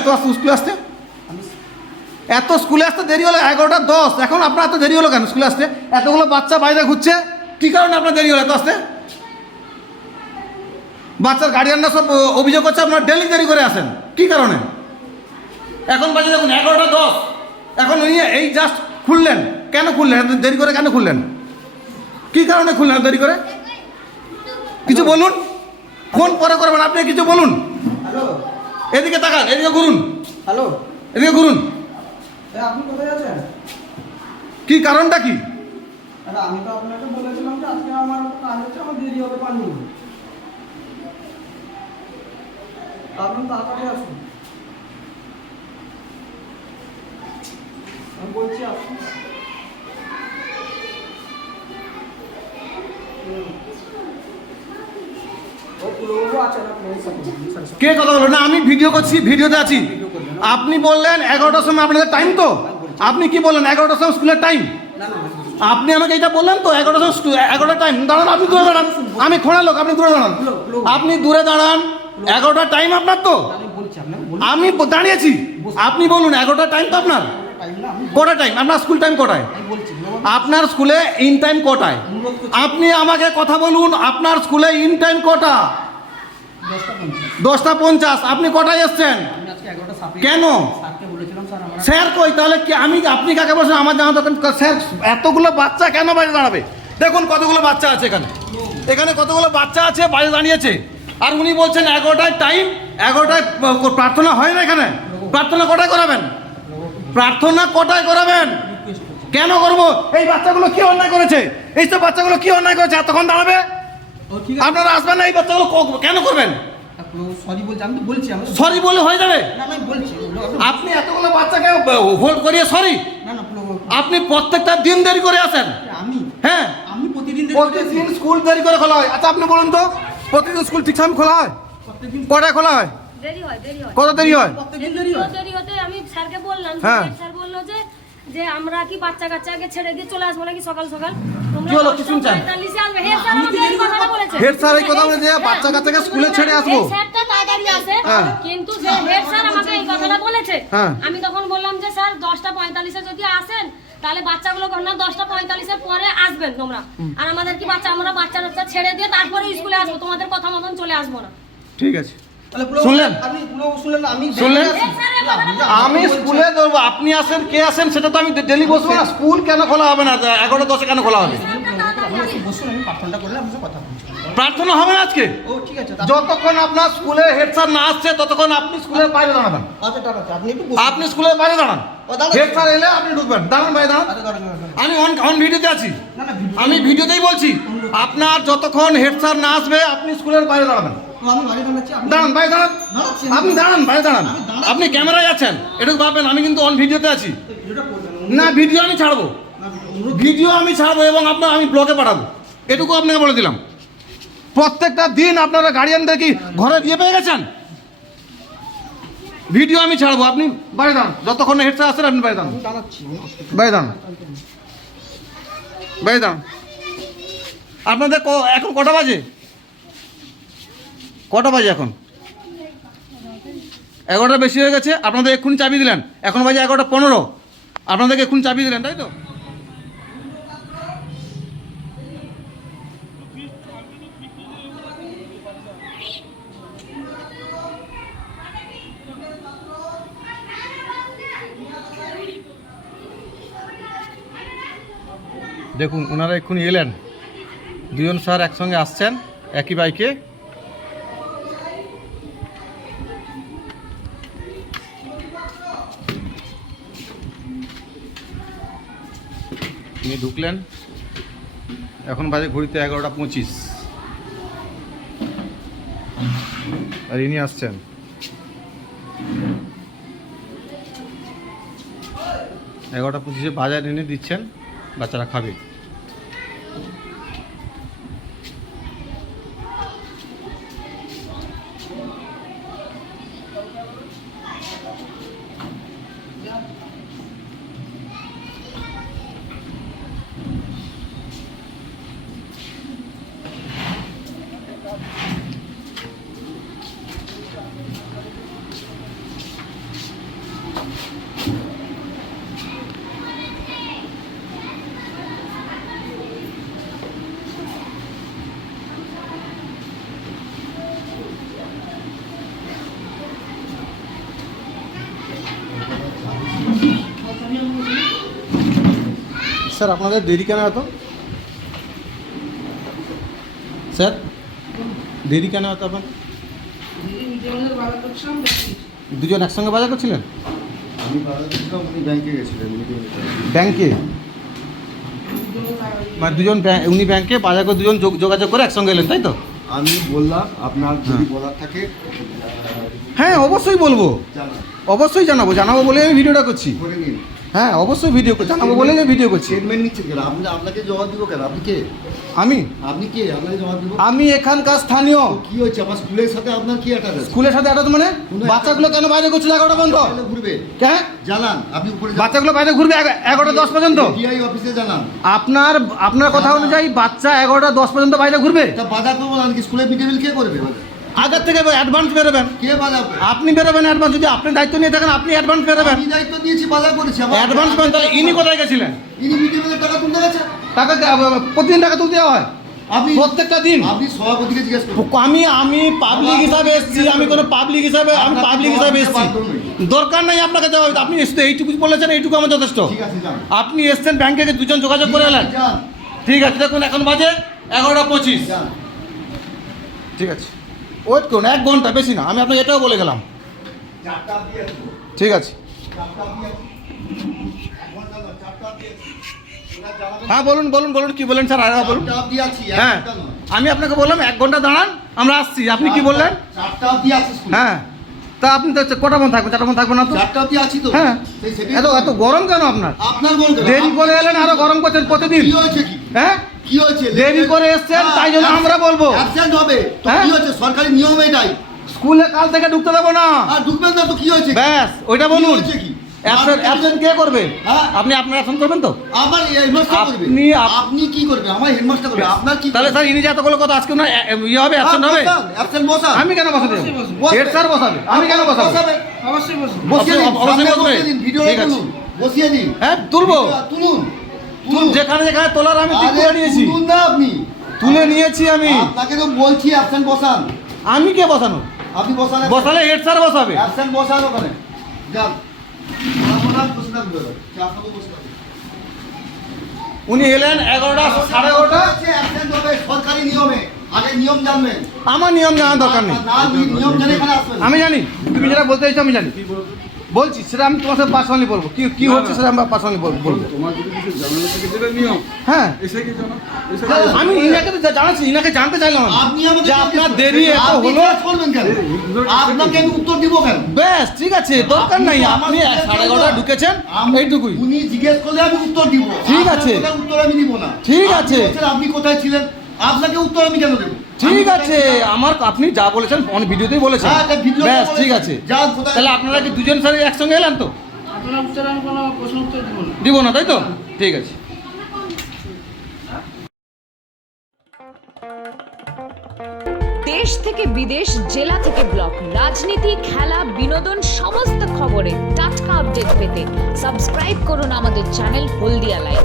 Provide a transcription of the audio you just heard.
এত আসতে স্কুলে আসতে? এত স্কুলে আসতে দেরি হলো এগারোটা দশ। এখন আপনার এত দেরি হলো কেন স্কুলে আসতে? এতগুলো বাচ্চা বাইরে ঘুরছে। কী কারণে আপনার দেরি হলো এত আসতে? বাচ্চার গার্ডিয়ানরা সব অভিযোগ করছে আপনার ডেলি দেরি করে আসেন। কী কারণে? এখন বাজে দেখুন, এগারোটা দশ। এখন উনি এই জাস্ট খুললেন। কেন খুললেন? এত দেরি করে কেন খুললেন? কী কারণে খুললেন দেরি করে? কিছু বলুন। ফোন পরে করবেন, আপনি কিছু বলুন। হ্যালো এদিকে তাকান এদিকে ঘুরুন। হ্যালো। এদিকে ঘুরুন। আপনি কোথায় আছেন? কি কারণটা কি? আমি তো আপনাকে বলেছিলাম যে আজকে আমার কাজ হচ্ছে আমার দেরি হবে পাঁচ মিনিট। আপনি তাড়াতাড়ি আসুন। আমি বলছি আসুন হুম। ও পুরোবাবু আছেন আপনি ওই সাথে কে কথা বলো না, আমি ভিডিও করছি ভিডিওতে আছি। আপনি বললেন এগারোটার সময় আপনাদের টাইম তো। আপনি কি বললেন এগারোটার সময় স্কুলের টাইম আপনি আমাকে এটা বললেন তো, এগারোটার সময় এগারোটার টাইম দাঁড়ান, আপনি দূরে দাঁড়ান। আমি খোঁড়া লোক, আপনি দূরে দাঁড়ান। আপনি দূরে দাঁড়ান। এগারোটার টাইম আপনার তো। আমি দাঁড়িয়েছি। আপনি বলুন, এগারোটার টাইম তো আপনার? কটা টাইম আপনার স্কুল টাইম কটায়? আপনার স্কুলে ইন টাইম কটায়? আপনি আমাকে কথা বলুন, আপনার স্কুলে ইন টাইম কটা? দশটা পঞ্চাশ। আপনি কটায় এসছেন? কেন? স্যার কই? তাহলে কি আমি আপনি কাকে বলছেন? আমার জানা দরকার স্যার এতগুলো বাচ্চা কেন বাইরে দাঁড়াবে? দেখুন কতগুলো বাচ্চা আছে এখানে। এখানে কতগুলো বাচ্চা আছে বাইরে দাঁড়িয়েছে। আর উনি বলছেন এগারোটায় টাইম এগারোটায় প্রার্থনা হয় না এখানে? প্রার্থনা কটায় করাবেন? প্রার্থনা কটায় করাবেন? কেন করব? এই বাচ্চাগুলো কি অন্যায় করেছে? এই সব বাচ্চাগুলো কি অন্যায় করেছে? এতক্ষণ দাঁড়াবে? আপনারা আসবেন না এই বাচ্চাগুলো ক- কেন করবেন? সরি বলছি আমি তো বলছি আমি সরি বলে হয়ে যাবে। না আমি বলছি আপনি- এতগুলো বাচ্চাকে হোল্ড করিয়ে সরি না না আপনি প্রত্যেকটা দিন দেরি করে আসেন। আমি? হ্যাঁ। আমি প্রতিদিন দেরি প্রতিদিন স্কুল দেরি করে খোলা হয়। আচ্ছা আপনি বলুন তো প্রতিদিন স্কুল ঠিক টাইম খোলা হয়? প্রত্যেকদিন কটায় খোলা হয়? দেরি দেরি হয়। কত দেরি হয়? প্রত্যেকদিন দেরি হয়। দেরি হতে আমি স্যারকে বললাম হ্যাঁ। স্যার বলল যে যে আমরা কি বাচ্চা কাচ্চাকে ছেড়ে দিয়ে চলে আসব নাকি সকাল সকাল? কি হলো, কি শুনছেন? হেড স্যার এই বলেছে হ্যাঁ, বাচ্চা কাচ্চাকে স্কুলে ছেড়ে আসব হেড স্যারটা তাড়াতাড়ি আসে হ্যাঁ। কিন্তু যে হেড স্যার আমাকে এই কথাটা বলেছে। আমি তখন বললাম যে স্যার দশটা পঁয়তাল্লিশে যদি আসেন তাহলে বাচ্চাগুলো না দশটা পঁয়তাল্লিশের পরে আসবেন তোমরা আর আমাদের কি বাচ্চা আমরা বাচ্চা ছেড়ে দিয়ে তারপরে স্কুলে আসব তোমাদের কথা মতন চলে আসব না ঠিক আছে শুনলেন? শুনলেন আমি স্কুলে ধরবো আপনি আসেন কে আসেন সেটা তো আমি ডেলি বসবো না স্কুল কেন খোলা হবে না? এগারোটা দশে কেন খোলা হবে? প্রার্থনা হবে না আজকে? ও ঠিক আছে তা- যতক্ষণ আপনার স্কুলে হেড স্যার না আসছে ততক্ষণ আপনি স্কুলের বাইরে দাঁড়াবেন। আচ্ছা আপনি স্কুলের বাইরে দাঁড়ান। হেড স্যার এলে আপনি ঢুকবেন। দাঁড়ান বাইরে দাঁড়ান। আমি অন অন ভিডিওতে আছি। না না ভিডিও- আমি ভিডিওতেই বলছি। আপনার যতক্ষণ হেড স্যার না আসবে আপনি স্কুলের বাইরে দাঁড়াবেন। দাঁড়ান বাইরে দাঁড়ান। আপনি দাঁড়ান বাইরে দাঁড়ান। আপনি ক্যামেরায় আছেন এটুকু ভাববেন আমি কিন্তু অন ভিডিওতে আছি। না ভিডিও আমি ছাড়বো। ভিডিও আমি ছাড়বো এবং আপনার আমি ব্লগে পাঠাবো। এটুকু আপনাকে বলে দিলাম। প্রত্যেকটা দিন আপনারা গার্ডিয়ানদের কি ঘরে দিয়ে পেয়ে গেছেন? ভিডিও আমি ছাড়বো। আপনি বাইরে দাঁড়ান। যতক্ষণ হেড স্যার আসেন আপনি বাইরে দাঁড়ান। বাইরে দাঁড়ান। বাইরে দাঁড়ান। আপনাদের এখন কটা বাজে? কটা বাজে এখন? এগারোটা বেশি হয়ে গেছে, আপনাদের এক্ষুনি চাবি দিলেন। এখন বাজে এগারোটা পনেরো। আপনাদেরকে এক্ষুনি চাবি দিলেন, তাই তো? দেখুন, ওনারা এক্ষুনি এলেন। দুজন স্যার একসঙ্গে আসছেন, একই বাইকে উনি ঢুকলেন। এখন বাজে ঘড়িতে এগারোটা পঁচিশ। আর ইনি আসছেন। এগারোটা পঁচিশে বাজার এনে দিচ্ছেন, বাচ্চারা খাবে। স্যার আপনাদের দেরি কেন এত? স্যার দেরি কেন এত আপনার দুজন একসঙ্গে বাজার করছিলেন? ব্যাংকে। গেছিলেন ব্যাংকে মানে দুজন উনি ব্যাংকে বাজার করে দুজন যোগ- যোগাযোগ করে একসঙ্গে এলেন তাই তো? আমি বললাম আপনার যদি বলার থাকে হ্যাঁ অবশ্যই বলব। অবশ্যই জানাব জানাব বলে আমি ভিডিওটা করছি। করে নিন। হ্যাঁ অবশ্যই ভিডিও করছি জানাব বলে আমি ভিডিও করছি স্টেটমেন্ট নিচ্ছেন কেন আপনি আপনাকে জবাব দিব কেন আপনি কে আমি আপনি কে আপনাকে জবাব দিব আমি এখানকার স্থানীয় কি হয়েছে আমার স্কুলের সাথে আপনার কি অ্যাটাচ আছে স্কুলের সাথে একটা মানে বাচ্চাগুলো কেন বাইরে করছিল এগারোটা পর্যন্ত ঘুরবে কেন জানান আপনি উপরে বাচ্চাগুলো বাইরে ঘুরবে এগা- এগারোটা দশ পর্যন্ত ডিআই অফিসে জানান আপনার আপনার কথা অনুযায়ী বাচ্চা এগারোটা দশ পর্যন্ত বাইরে ঘুরবে তা বাধা করব না কি স্কুলের মিড ডে মিল কে করবে? আগের থেকে অ্যাডভান্স বেরোবেন। কে বাধা আপনি বেরোবেন অ্যাডভান্স যদি আপনি দায়িত্ব নিয়ে থাকেন আপনি অ্যাডভান্স বেরোবেন। আমি দায়িত্ব দিয়েছি বাধা করেছি। অ্যাডভান্স পেন তাহলে ইনি কোথায় গেছিলেন? ইনি ডে টাকা তুলতে গেছে। টাকা প্রতিদিন টাকা তুলতে দেওয়া হয়? আপনি প্রত্যেকটা দিন? আপনি সভাপতিকে জিজ্ঞেস করুন। আমি আমি পাবলিক হিসাবে এসেছি আমি কোনো পাবলিক হিসাবে আমি পাবলিক হিসাবে এসেছি। দরকার নাই আপনাকে দেওয়া আপনি এসে এইটুকু বলেছেন এইটুকু আমার যথেষ্ট। ঠিক আছে যান। আপনি এসছেন ব্যাংকে দুজন যোগাযোগ করে এলেন। ঠিক আছে দেখুন এখন বাজে এগারোটা পঁচিশ। ঠিক আছে। ওয়েট করুন এক ঘণ্টা বেশি না আমি আপনাকে এটাও বলে গেলাম। ঠিক আছে। হ্যাঁ বলুন বলুন বলুন কি বলেন স্যার? আরেকবার বলুন। হ্যাঁ আমি আপনাকে বললাম এক ঘণ্টা দাঁড়ান আমরা আসছি। আপনি কি বললেন? হ্যাঁ তা আপনি তো কটা মন থাকবেন? চারটা মন থাকবেন না তো? হ্যাঁ। এত এত গরম কেন আপনার? দেরি করে এলেন আরও গরম করছেন প্রতিদিন। হ্যাঁ? কি হয়েছে? দেরি করে এসছেন, হ্যাঁ, তাই জন্য আমরা বলব। absent হবে। তো হ্যাঁ? কি হয়েছে? সরকারি নিয়ম এটাই। স্কুলে কাল থেকে ঢুকতে দেবো না। আর ঢুকবেন না তো কি হয়েছে? ব্যাস ওইটা বলুন। অ্যাবসেন্ট অ্যাবসেন্ট কে করবে? হ্যাঁ? আপনি আপনার অ্যাবসেন্ট করবেন তো? আমার হেডমাস্টার করবে। আপনি আপনি কি করবেন? আমার হেডমাস্টার করবে। আপনার কি তাহলে স্যার ইনি যে এতগুলো কথা আজকে এ- ইয়ে হবে অ্যাবসেন্ট হবে? অ্যাবসেন্ট আমি কেন বসাতে বসবো। বসবে। হেড স্যার বসাবে। আমি কেন বসাবো। অবশ্যই বসিয়ে দিন। ভিডিও বসিয়ে দিন। হ্যাঁ তুলবো। তুলুন। তুল যেখানে যেখানে তোলার আমি ঠিক করে নিয়েছি। তুলুন না আপনি। তুলে নিয়েছি আমি। আপনাকে তো বলছি অ্যাবসেন্ট বসান। আমি কে বসানো? আপনি বসান বসালে হেড স্যার বসাবে। অ্যাবসেন্ট বসান ওখানে। যান। উনি এলেন এগারোটা সাড়ে এগারোটা। সরকারি নিয়মে। আগে নিয়ম জানবেন। আমার নিয়ম জানার দরকার নেই। আমি জানি। তুমি যেটা বলতে চাইছো আমি জানি। বলছি সেটা আমি তোমার সাথে পার্সোনালি বলব। কি কি হচ্ছে সেটা আমরা পার্সোনালি বলব। তোমার যদি কিছু জানানো থেকে যেটা নিয়ম হ্যাঁ। জানো? হ্যাঁ। আমি ইনাকে তো জানাচ্ছি ইনাকে জানতে চাইলাম আপনি আমাকে আপনার দেরি এত হলো। জিজ্ঞেস কেন? আপনাকে আমি উত্তর দিব কেন? ব্যাস ঠিক আছে দরকার নাই। আপনি জিজ্ঞেস সাড়ে করবেন। এগারোটা ঢুকেছেন আমি- এইটুকুই। উনি জিজ্ঞেস করলে আমি উত্তর দিব। ঠিক আছে। উত্তর আমি দিব না। ঠিক আছে। আপনি কোথায় ছিলেন? আপনাকে উত্তর আমি কেন দেবো? ঠিক আছে আমার আপনি যা বলেছেন অনেক ভিডিওতেই বলেছেন। হ্যাঁ, ভিডিওতে ব্যাস ঠিক আছে। তাহলে আপনারা কি দুজন স্যার একসঙ্গে এলেন তো? আপনার উত্তর আমি কোনো প্রশ্ন উত্তর দিব না। দিব না তাই তো? ঠিক আছে। দেশ থেকে বিদেশ জেলা থেকে ব্লক রাজনীতি খেলা বিনোদন সমস্ত খবরে টাটকা আপডেট পেতে সাবস্ক্রাইব করুন আমাদের চ্যানেল হলদিয়া লাইভ